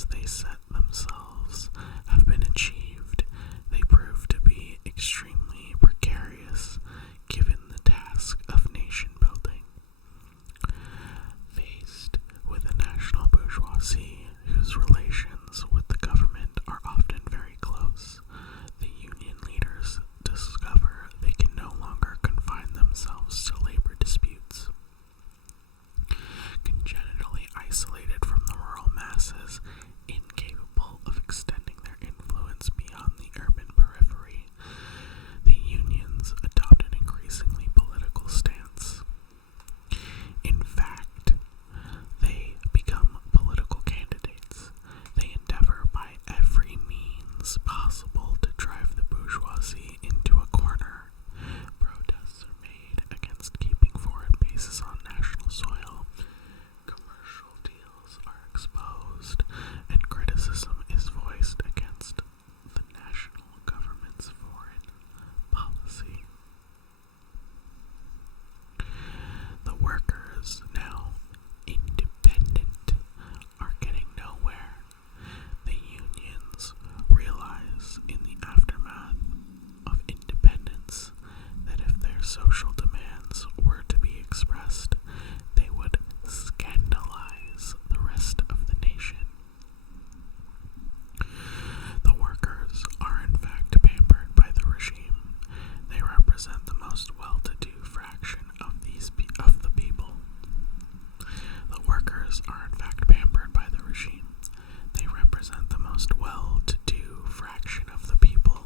goals they set themselves have been achieved, they prove to be extremely precarious given the task of nation building. Faced with a national bourgeoisie whose relations with the government are often very close, the union leaders discover they can no longer confine themselves to labor disputes. Congenitally isolated from the rural masses, incapable of extending their influence beyond the urban periphery, the unions adopt an increasingly political stance. In fact, they become political candidates. They endeavor by every means possible to drive the bourgeoisie into a corner. Protests are made against keeping foreign bases on national soil. Commercial deals are exposed, and criticism is voiced against the national government's foreign policy. The workers, now independent, are getting nowhere. The unions realize in the aftermath of independence that if their social demands were to be expressed, they would scandalize the rest of the nation. The workers are in fact pampered by the regime. They represent the most well-to-do fraction of the people. The workers are in fact pampered by the regime. They represent the most well-to-do fraction of the people.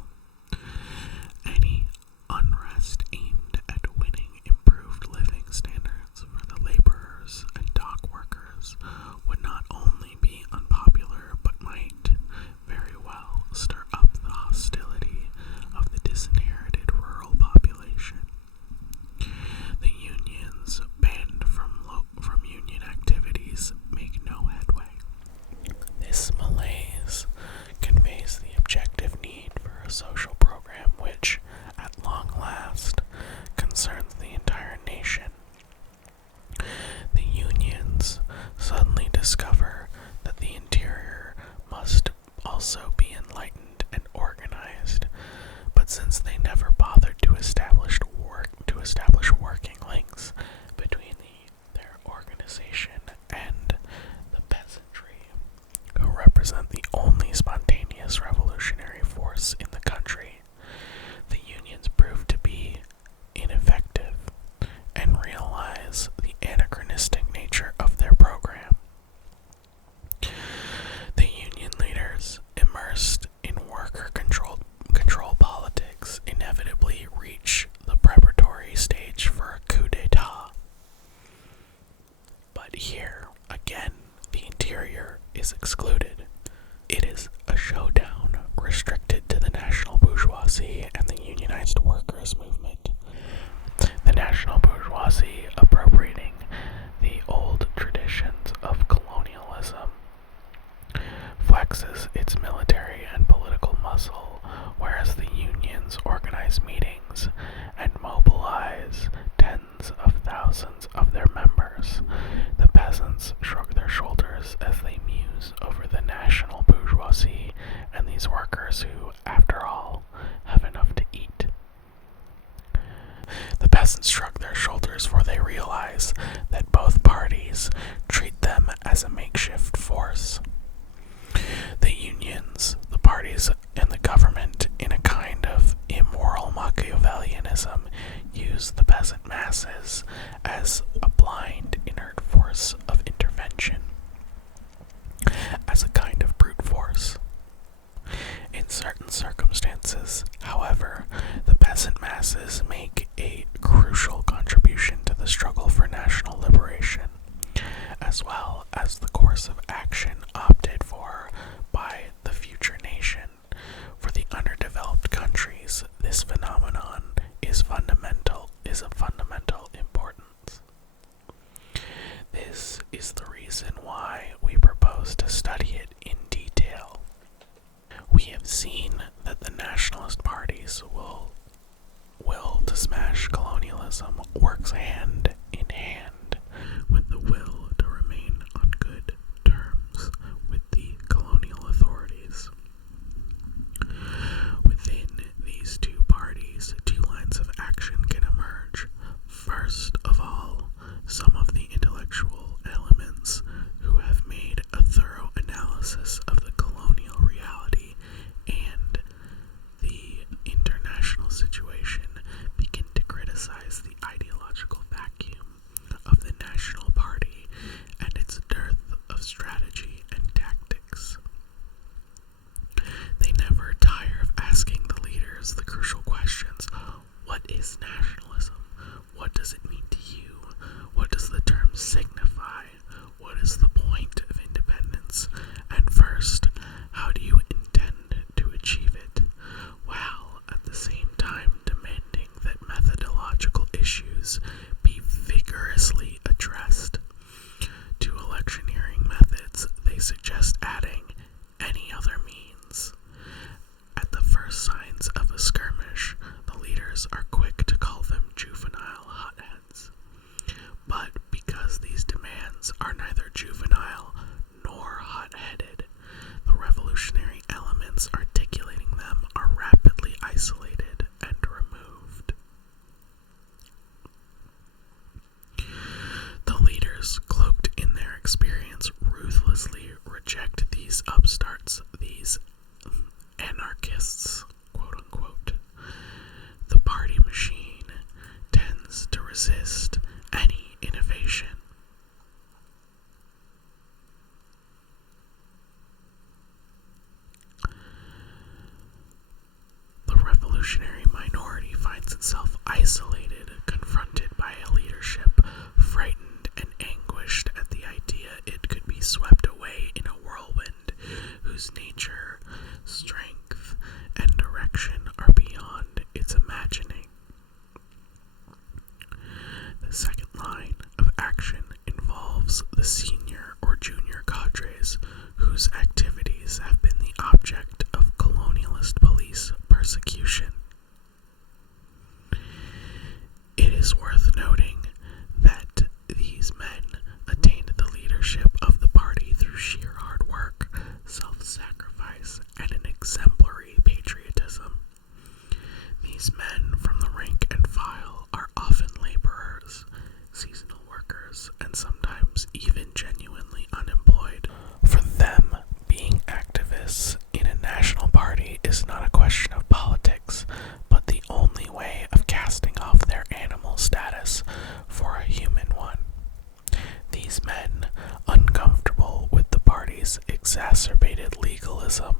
Any unrest aimed at winning improved living standards for the laborers and dock workers would not only be unpopular but might very well stir up the hostility of the disinherited rural population. The unions banned from union activities make no headway. This malaise conveys the objective need for a social program which, at long last, concerns the entire nation. The unions suddenly discover that the interior must also be enlightened and organized, but since they never bothered to establish working links between their organization and the peasantry, who represent the only spontaneous revolutionary force in the country, the unions prove to be ineffective and realize the anachronistic nature of their program. The union leaders, immersed in worker control politics, inevitably reach the preparatory stage for a coup d'etat. But here, again, the interior is excluded. It is a showdown restricted to the national bourgeoisie and the unionized workers' movement. The national bourgeoisie, appropriating the old traditions of colonialism, flexes its military and political muscle, whereas the unions organize meetings and mobilize tens of thousands of their members. The peasants shrug their shoulders as they muse over the national bourgeoisie and these workers who, after all, have enough to eat. The peasants shrug their shoulders, for they realize that both parties treat them as a makeshift force. The unions, the parties, and the government, in a kind of immoral Machiavellianism, use the peasant masses as a blind, inert force of intervention, as a kind of brute force. In certain circumstances, however, the peasant masses make a crucial contribution to the struggle for national liberation, as well as the course of action opted for by the future nation. For the underdeveloped countries, this phenomenon is of fundamental importance. This is the reason why we propose to study it in detail. We have seen that the nationalist parties will to smash colonialism works hand in hand with the will to remain on good terms with the colonialists. analysis of the colonial reality and the international situation begin to criticize the ideological vacuum of the National Party and its dearth of strategy and tactics. They never tire of asking the leaders the crucial questions. What is nationalism? What does it mean to you? What does the term signify? What is the point of independence? And first, how do you intend to achieve it? While at the same time demanding that methodological issues be vigorously addressed. To electioneering methods, they suggest adding any other means. At the first signs of a skirmish, the leaders are quick to call them juvenile hotheads. But because these demands are neither juvenile nor hot-headed, the revolutionary elements articulating them are rapidly isolated and removed. The leaders, cloaked in their experience, ruthlessly reject these upstarts, these anarchists, quote unquote. The party machine tends to resist any innovation. The revolutionary minority finds itself isolated, confronted by a leadership frightened and anguished at the idea it could be swept away in a whirlwind whose nature, strength, and direction are beyond its imagining. The second line of action involves the senior or junior cadres whose activities have been the object of colonialist police persecution. It is worth noting that these men attained the leadership of the party through sheer hard work, self-sacrifice, and an exemplary patriotism. These men from the rank and file are often laborers, seasonal workers, and sometimes even genuinely unemployed. For them, being activists in a national party is not a question of politics, but the only way of casting off their animal status for a human one. These men, uncomfortable with the party's exacerbated legalism,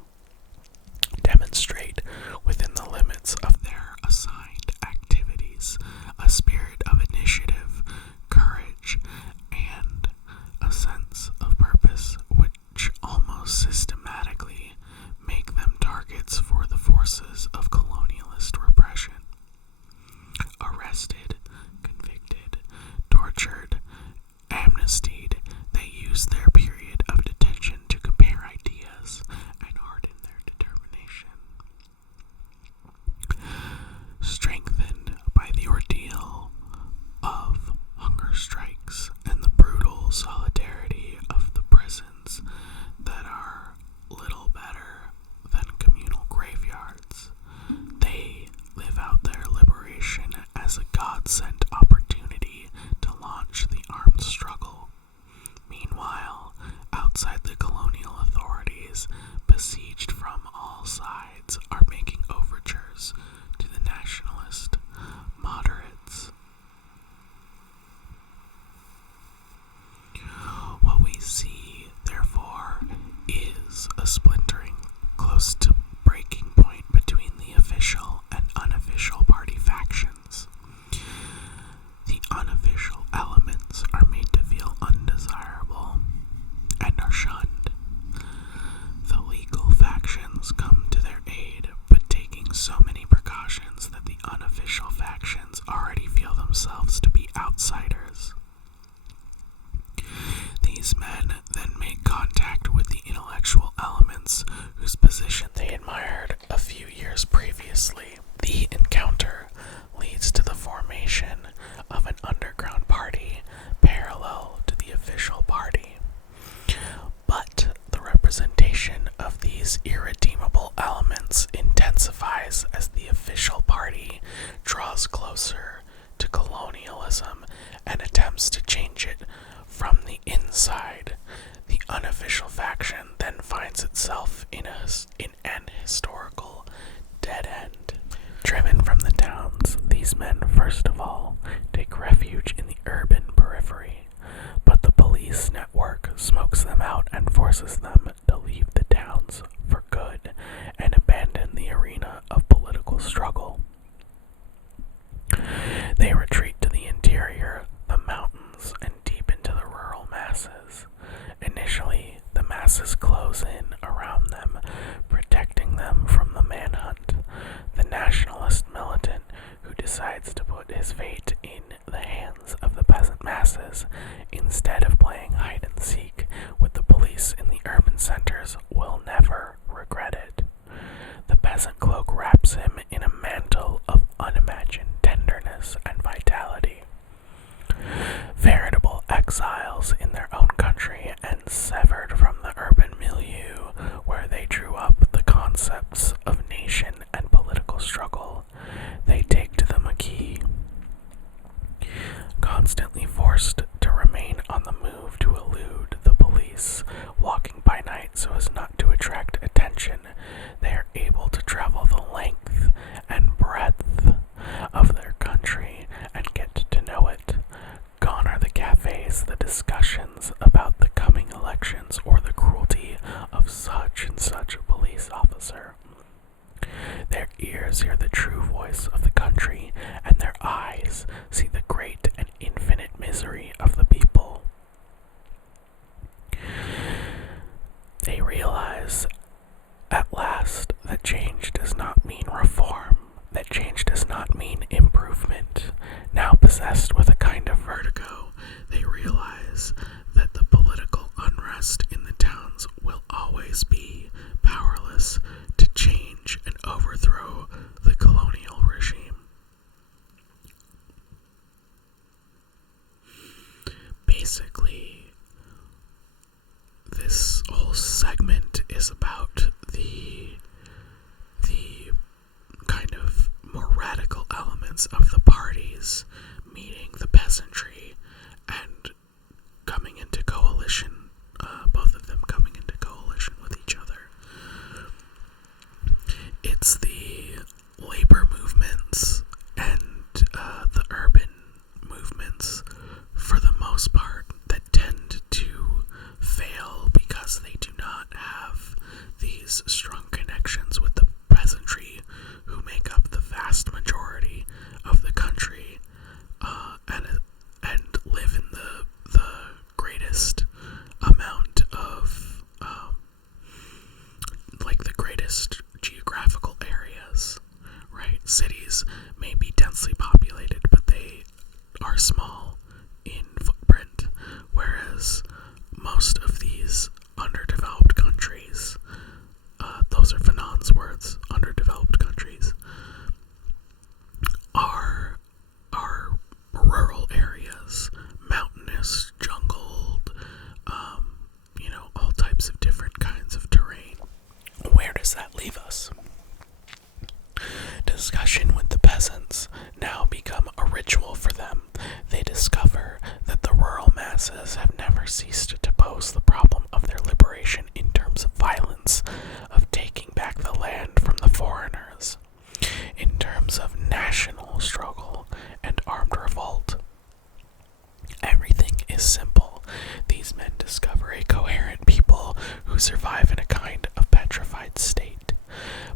demonstrate within the limits of their assigned activities a spirit of initiative, courage, and a sense of purpose which almost systematically make them targets for the forces of colonialist repression. Arrested, convicted, tortured, amnestied, they use their period of detention to compare ideas and harden their determination. Strengthened by the ordeal of hunger strikes and the brutal solidarity of the prisons that are little better than communal graveyards, they live out their liberation as a God-sent opportunity to launch the armed struggle. Meanwhile, outside the colonial authorities, besieged from all sides, are making overtures to the nationalist moderates. What we see, therefore, is a splintering close to breaking point between the official and unofficial party factions. The unofficial elements are made to feel undesirable and are shunned. The legal factions come to their aid, but taking so many precautions that the unofficial factions already feel themselves to be outsiders. These men then make contact with the intellectual elements whose position they admired a few years previously. The encounter leads to the formation of an underground party parallel to the official party. But the representation of these irredeemable elements intensifies as the official party draws closer to colonialism and attempts to change it from the inside. The unofficial faction then finds itself in an historical dead end. Driven from the towns, these men first of all take refuge in the urban periphery, but the police network smokes them out and forces them to leave the towns for good and abandon the arena of political struggle. They retreat to the interior, the mountains, and deep into the rural masses. Initially, the masses close in around them, protecting them from the manhunt. The nationalist militant who decides to put his fate in the hands of the peasant masses instead of playing hide and seek with the police in the urban centers will never regret it. The peasant cloak wraps him in a mantle of unimagined tenderness and vitality. Veritable exiles in their own country and severed from the urban milieu where they drew up the concepts of nation and political struggle, they take to the maquis. Constantly forced to remain on the move to elude the police, walking by night so as not to attract attention, they are able to travel the length and breadth of their country and get to know it. Gone are the cafes, the discussions about the coming elections, or the cruelty of such and such a police officer. Their ears hear the true voice of the country, and their eyes see the great and infinite misery of the people. They realize at last that change does not mean reform, that change does not mean improvement. Now possessed with a kind of vertigo, they realize that the political unrest in the towns will always be powerless to change and overthrow the colonial regime. Basically, this whole segment is about the kind of more radical elements of the parties meeting the peasantry and coming into coalition, both of them coming into coalition with each other. It's the labor movements and the urban movements, for the most part, that tend to fail because they do not have these strong connections with the peasantry who make up the vast majority of the country, and live in the greatest amount of the greatest geographical areas, right? Cities may be densely populated, but they are small in footprint, whereas most of these underdeveloped countries, those are Fanon's words, underdeveloped countries, are rural areas, mountainous, jungled, all types of different kinds of terrain. Where does that leave us? Discussion with the peasants now become a ritual for them. They discover that the rural masses have never ceased to pose the problem of their liberation in terms of violence, of taking back the land from the foreigners, in terms of national struggle and armed revolt. Everything is simple. These men discover a coherent people who survive in a kind of petrified state,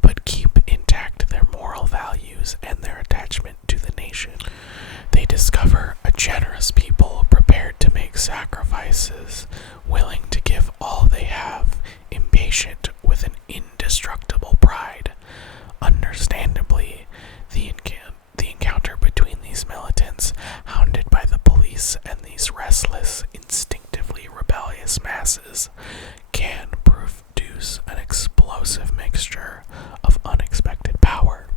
but keep intact their moral values and their attachment to the nation. They discover a generous people prepared to make sacrifices, willing to give all they have, impatient with an indestructible pride. Understandably, the encounter between these militants, hounded by the police, and these restless, instinctively rebellious masses, can produce an explosive mixture of unexpected power.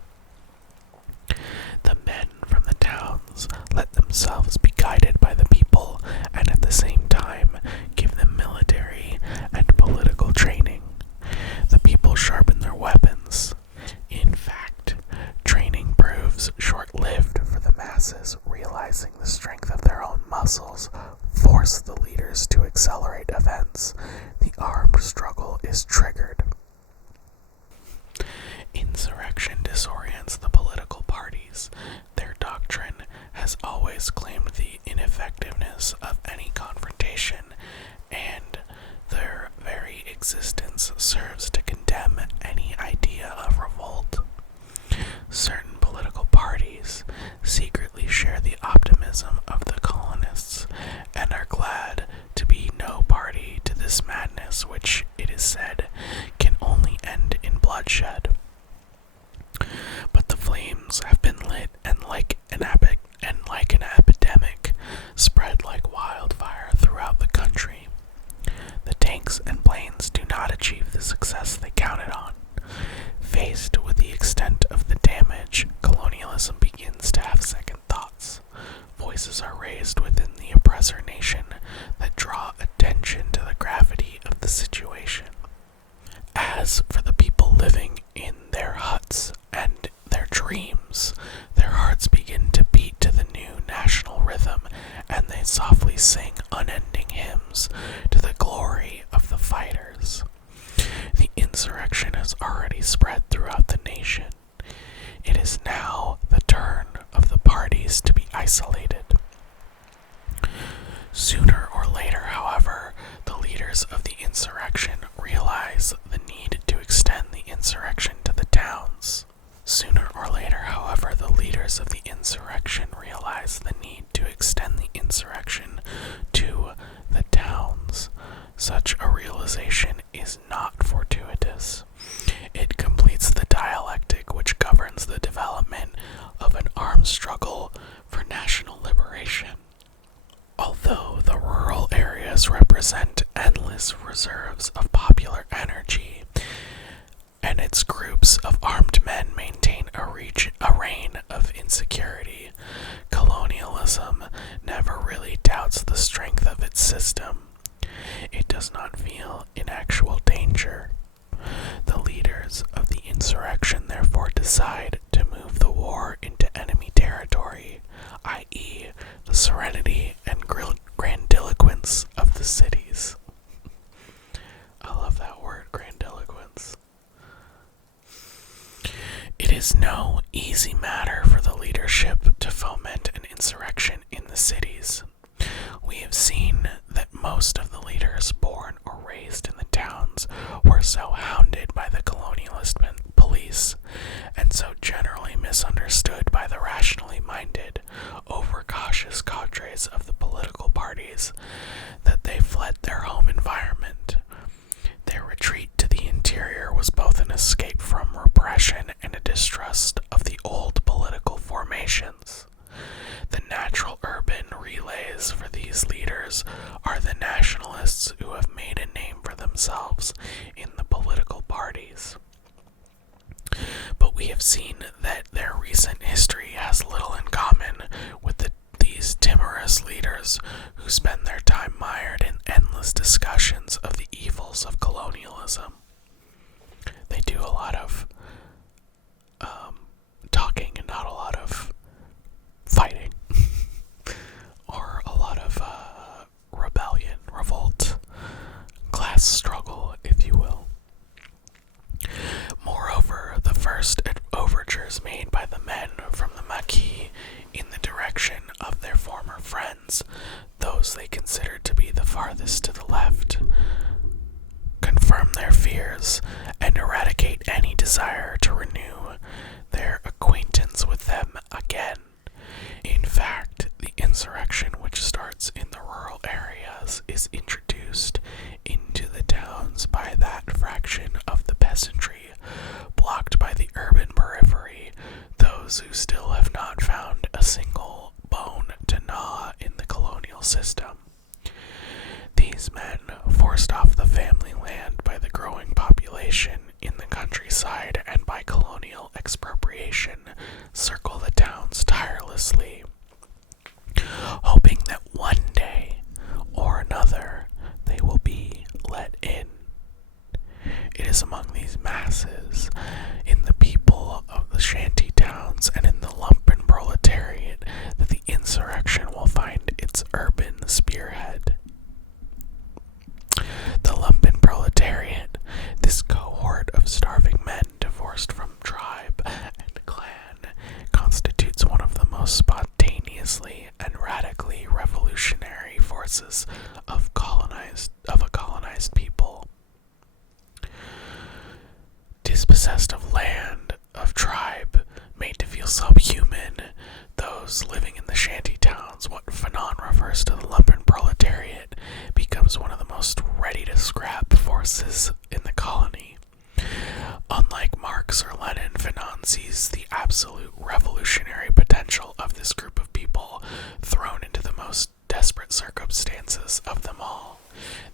The men from the towns let themselves be guided by the people, and at the same time give them military and political training. The people sharpen their weapons. In fact, training proves short-lived, for the masses, realizing the strength of their own muscles, force the leaders to accelerate events. The armed struggle is has always claimed the ineffectiveness of any confrontation, and their very existence serves to condemn any idea of revolt. Certain political parties secretly share the optimism of the colonists and are glad to be no party to this madness, which, it is said, can only end in bloodshed. But the flames have been lit, and like an epidemic, spread like wildfire throughout the country. The tanks and planes do not achieve the success they counted on. Faced with the extent of the damage, colonialism begins to have second thoughts. Voices are raised within the oppressor nation that draw attention to the gravity of the situation. As for the people living in their huts and their dreams, their hearts begin to beat to the new national rhythm, and they softly sing unending hymns to the glory of the fighters. The insurrection has already spread throughout the nation. It is now the turn of the parties to be isolated. Sooner or later, however, the leaders of the insurrection realize the need to extend the insurrection to the towns. Sooner or later, however, the leaders of the insurrection realize the need to extend the insurrection to the towns. Such a realization is not fortuitous. It completes the dialectic which governs the development of an armed struggle for national liberation. Although the rural areas represent endless reserves of popular energy, and its groups of armed men maintain a reign of insecurity, colonialism never really doubts the strength of its system. It does not feel in actual danger. The leaders of the insurrection therefore decide to move the war into enemy territory, i.e., the serenity and grandiloquence of the cities. I love that word, grandiloquence. It is no easy matter for the leadership to foment an insurrection in the cities. We have seen that most of the leaders born or raised in the towns were so hounded by the colonialist police, and so generally misunderstood by the rationally minded, overcautious cadres of the political parties, that they fled their home environment. Their retreat to the interior was both an escape from repression and a distrust of the old political formations. The natural urban relays for these leaders are the nationalists who have made a name for themselves in the political parties. But we have seen that their recent history has little in common with these timorous leaders who spend their time mired in endless discussions of the evils of colonialism. They do a lot of talking and not a lot of fighting. Or a lot of rebellion, revolt, class struggle, if you will. Moreover, the first overtures made by the men from the Maquis in the direction of their former friends, those they considered to be the farthest to the left, confirm their fears and eradicate any desire to renew their acquaintance with them again. In fact, the insurrection which starts in the rural areas is introduced into the towns by that fraction of the peasantry blocked by the urban periphery, those who still have not found a single bone to gnaw in the colonial system. These men, forced off the family land by the growing population in the countryside and by colonial expropriation, circle the towns tirelessly, hoping that one day or another they will be let in. It is among these masses, in the people of the shanty towns and in the lumpen proletariat, that the insurrection will find its urban spearhead. The lumpen proletariat, this cohort of starving men divorced from tribe and clan, constitutes one of the most spontaneous possessed of land, of tribe, made to feel subhuman, those living in the shanty towns, what Fanon refers to the lumpen proletariat, becomes one of the most ready-to-scrap forces in the colony. Unlike Marx or Lenin, Fanon sees the absolute revolutionary potential of this group of people thrown into the most desperate circumstances of them all.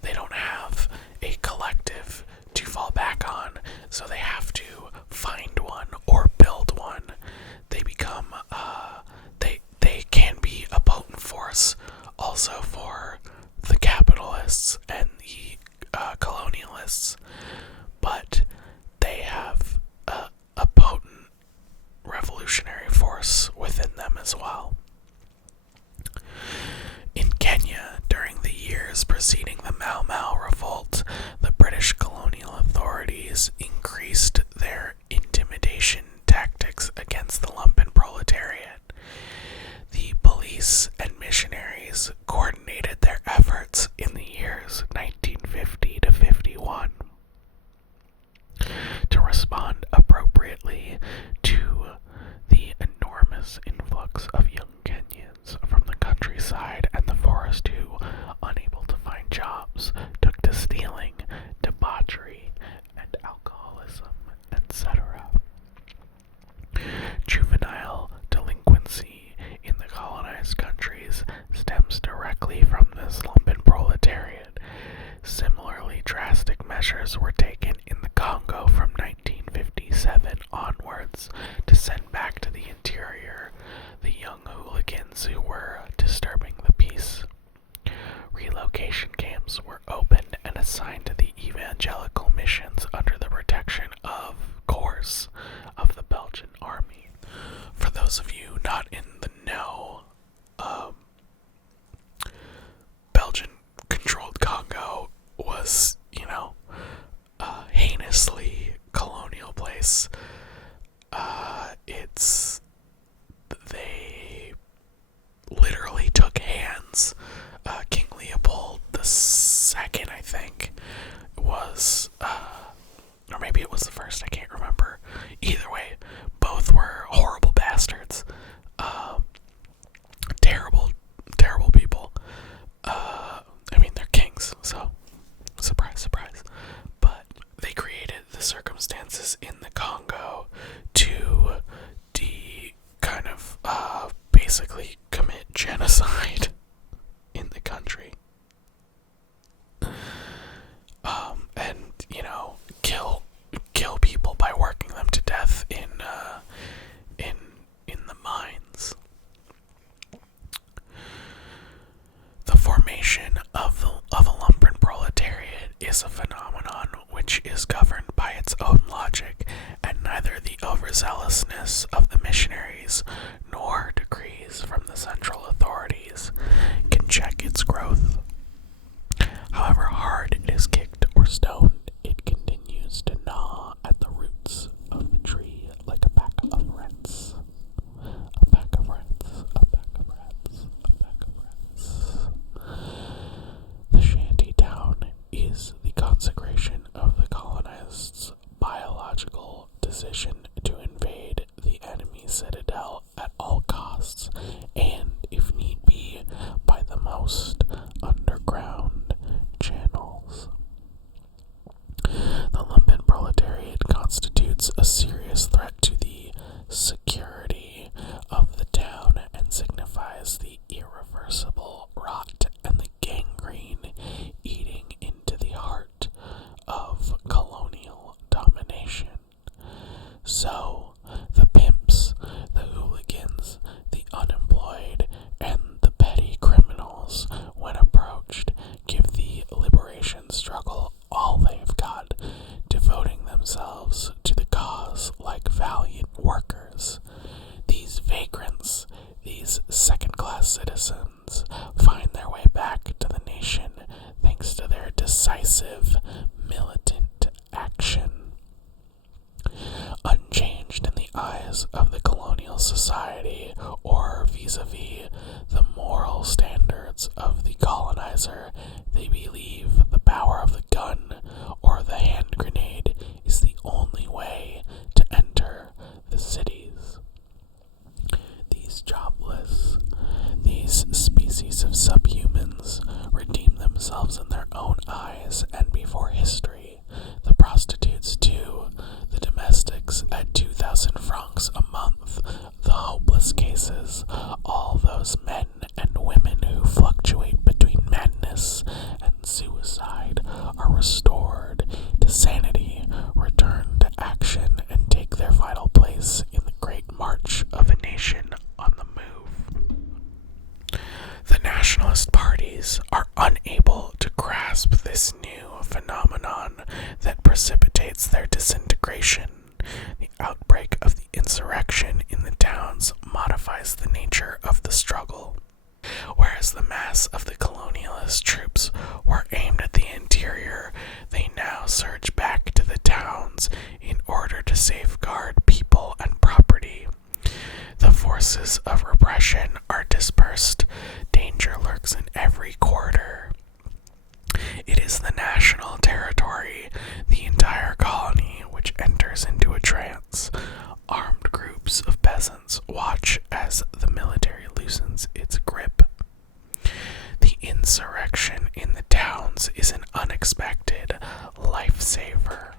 They don't have a collective to fall back on, so they have to find one or build one. They become, they can be a potent force also for the capitalists and the colonialists, but they have a potent revolutionary force within them as well. In Kenya, during the years preceding the Mau Mau revolt, the British colonial authorities increased their intimidation tactics against the lumpen proletariat. The police and missionaries coordinated their efforts in the years 1950 to 51 to respond appropriately to the enormous influx of young Kenyans from the countryside and the forest who, unable to find jobs, took to stealing, debauchery, and alcoholism, etc. Juvenile delinquency in the colonized countries stems directly from this lumpen proletariat. Similarly, drastic measures were taken in the Congo from 1957 onwards to send back to the interior the young hooligans who were disturbing the peace. Relocation camps were opened and assigned to the evangelical missions under the protection, of course, of the Belgian army. For those of you not in the know, Belgian-controlled Congo was, a heinously colonial place. They literally took hands. King Leopold II, I think, was, or maybe it was the first, I can't remember. Either way, both were horrible bastards. Terrible people. They're kings, so surprise, surprise. But they created the circumstances in the Congo to basically commit genocide in the country. And kill people by working them to death in the mines. The formation of a lumpen proletariat is a phenomenon which is governed by its own logic, and neither the overzealousness of the missionaries nor decrees from the central authorities can check its growth. However hard it is kicked or stoned, it continues to gnaw at the roots of the tree like a pack of rats. A pack of rats, a pack of rats, a pack of rats. The shanty town is the consecration of the colonists' biological decision to invade the enemy citadel at all costs, and, if need be, by the most underground channels. The lumpen proletariat constitutes a serious threat to the security of the town and signifies the irreversible rot and the gangrene eating into the heart of colonial domination. So, the pimps, the hooligans, the unemployed, and the petty criminals, when approached, give the liberation struggle all they've got, devoting themselves to the cause like valiant workers. These vagrants, these second-class citizens, find their way back to the nation thanks to their decisive, militant action. Unchanged in the eyes of the colonial society, or vis-a-vis the moral standards of the colonizer, they believe the power of the gun or the hand grenade is the only way safeguard people and property. The forces of repression are dispersed. Danger lurks in every quarter. It is the national territory, the entire colony, which enters into a trance. Armed groups of peasants watch as the military loosens its grip. The insurrection in the towns is an unexpected lifesaver.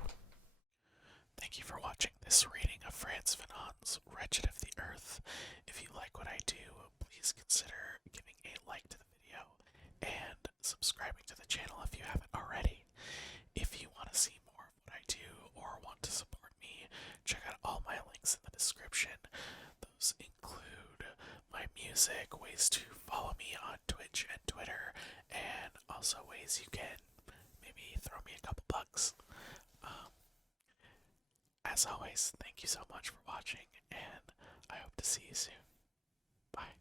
Thank you for watching this reading of Frantz Fanon's Wretched of the Earth. If you like what I do, please consider giving a like to the video and subscribing to the channel if you haven't already. If you want to see more of what I do or want to support me, check out all my links in the description. Those include my music, ways to follow me on Twitch and Twitter, and also ways you can maybe throw me a couple bucks. As always, thank you so much for watching, and I hope to see you soon. Bye.